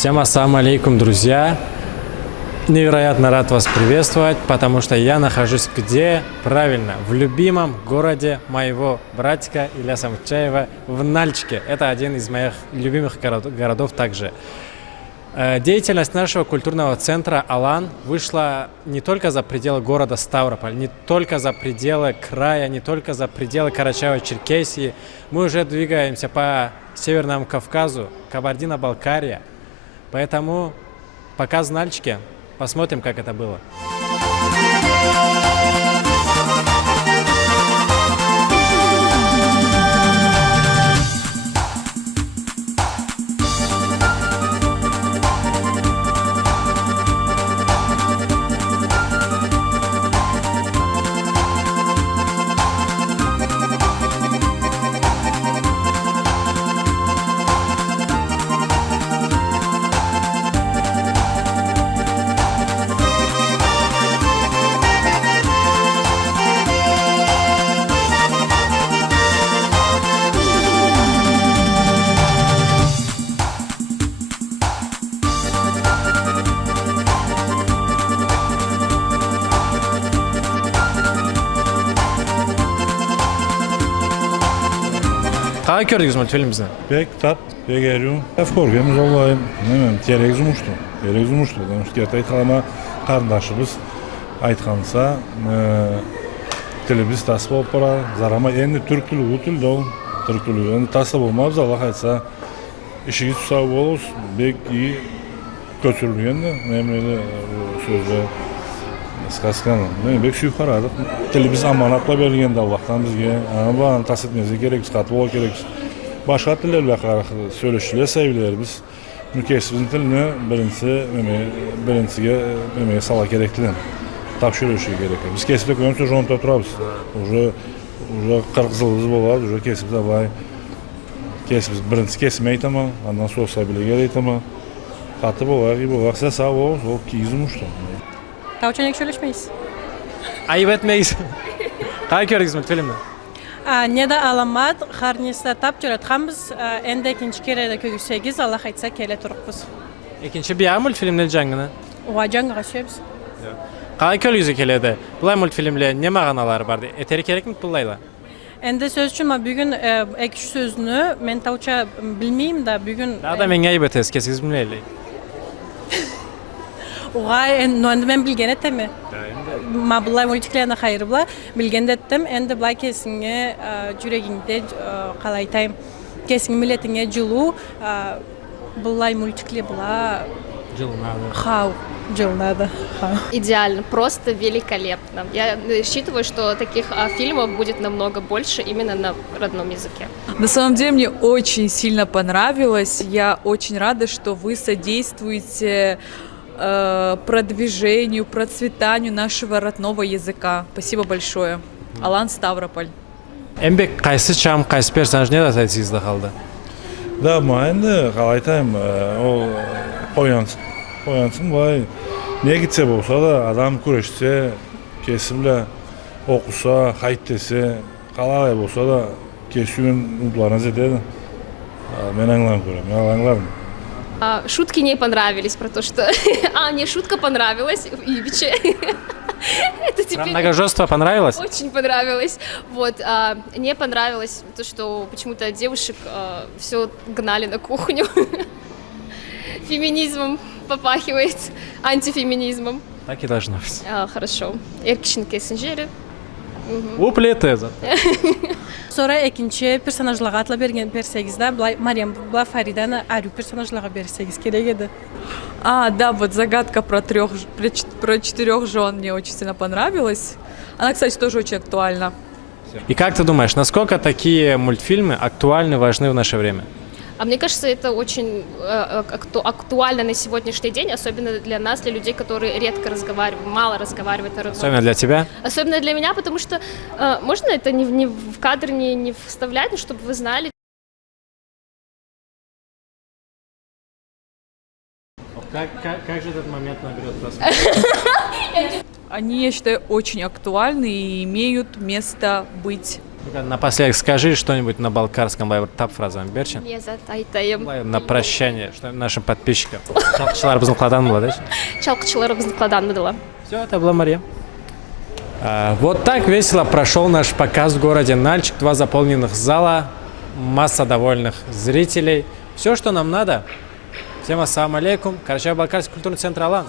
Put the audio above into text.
Всем ассаламу алейкум, друзья! Невероятно рад вас приветствовать, потому что я нахожусь где? Правильно, в любимом городе моего братика Ильяса Мутчаева, в Нальчике. Это один из моих любимых городов также. Деятельность нашего культурного центра «Алан» вышла не только за пределы города Ставрополь, не только за пределы края, не только за пределы Карачаево-Черкесии. Мы уже двигаемся по Северному Кавказу, Кабардино-Балкария. Поэтому показ в Нальчике. Посмотрим, как это было. Қалай көрдіңіз мультфильмімізді? Бек тап, бек әру. Көргеніміз олай, керек жұмышты. Потому что керті айтқалама қарындашыбыз айтқанса, тіліміз тасы болып бара, зарама енді түрк тілі бұл тілді ол. Түрк тілі енді тасы болмабыз, Аллах айтса, ішігі тұсау болыз, бек үй көтірілгенді. Мен сөзі сказканы. Бек сүйіп қарадық. Тіліміз аманатла бергенді Аллахтан бізге. Бағаны тас етмезі керекпіз, қатып ол керекпіз. Башқа тілдер сөйлешілер, сәйбілер біз. Нүкесіміздің тіліні біріншіге сала керектілін. Тап сөйлеші керек. Біз кесіпті көмісі жоңында тұрабыз. Уже 40 жылымыз болады, уже кесіпті абай. Кесіпіз бірінші кесіме айтама, андан сол сәйбілер айтама. Қатып олар, сәс сау олыз, ол кейізім ұшты. Таучаник söyleşmeyiz. Ayıp etmeyiz. Қалай көрдіңіз мультфильмді? Не да аламат, харниста тап жаратқанбыз, енді екінші кереді көгісегіз, Аллах айтса келе тұрықпыз. Екінші бияғы мультфильмді жаңғыны? Оға жаңғыға сөйбіз. Қалай көргізі келеді? Бұлай мультфильмлер не мағаналары барды? Етері керек ме бұлайла? Енді сөз үшін бүгін екі сөзіні мен тауча білмеймін да бүгін... Daha da мен ayıp etez, kesiniz bilmeyle. Оға енді мен білген еттемі? Ма бұлай мультиклеріне қайыры бұла, білген еттім. Енді бұлай кесіңе жүрегіңде қалайтайым. Кесіңе милетіңе жылу, бұлай мультиклер бұла... Хау. Жылнады. Идеально, просто великолепно. Я считываю, что таких фильмов будет намного больше именно на родном языке. На самом деле мне очень сильно понравилось. Я очень рада, что вы содействуете продвижению, процветанию нашего родного языка. Спасибо большое. Алан, Ставрополь. Эмбек қайсы чам, қайсы персонаж не атайсызда қалды? Да, енді қалайтайым, ол қоянсын бай. Не кетсе болса да, адам көрешсе, кесімлі оқыса, қайттесе, қалай болса да, кесуін ұмтыларыңыз етеді. Мен аңларым көрем, мен аңларым. Шутки не понравились про то, что... мне шутка понравилась в Ибиче. Это теперь... Многожество понравилось? Очень понравилось. Вот, не понравилось то, что почему-то девушек все гнали на кухню. Феминизмом попахивает, антифеминизмом. Так и должно быть. Хорошо. Эркишин кесінжері. Уплетеза. Sonra ikinci personajlığa atla bersegizde, Мариям, Фариданы арю personajlığa bersегиз керек еді. Да, вот загадка про 4 жен мне очень сильно понравилась. Она, кстати, тоже очень актуальна. И как ты думаешь, насколько такие мультфильмы актуальны, важны в наше время? Мне кажется, это очень актуально на сегодняшний день, особенно для нас, для людей, которые редко разговаривают, мало разговаривают на родном. Особенно для тебя? Особенно для меня, потому что можно это не в кадр не вставлять, но чтобы вы знали. Как же этот момент наберет просмотр? Они, я считаю, очень актуальны и имеют место быть Ну-ка, напоследок скажи что-нибудь на балкарском, былай бір тап фразаны берші. Не затайтаем. Былай на прощание, что нашим подписчикам. Жалқышыларымыздың қладаны болады, Чалкчыларыбыздың кладан было. Все, это была Мария. Вот так весело прошел наш показ в городе Нальчик. 2 заполненных зала, масса довольных зрителей. Все, что нам надо. Всем ассаламу алейкум. Карачаево-Балкарский культурный центр «Алан».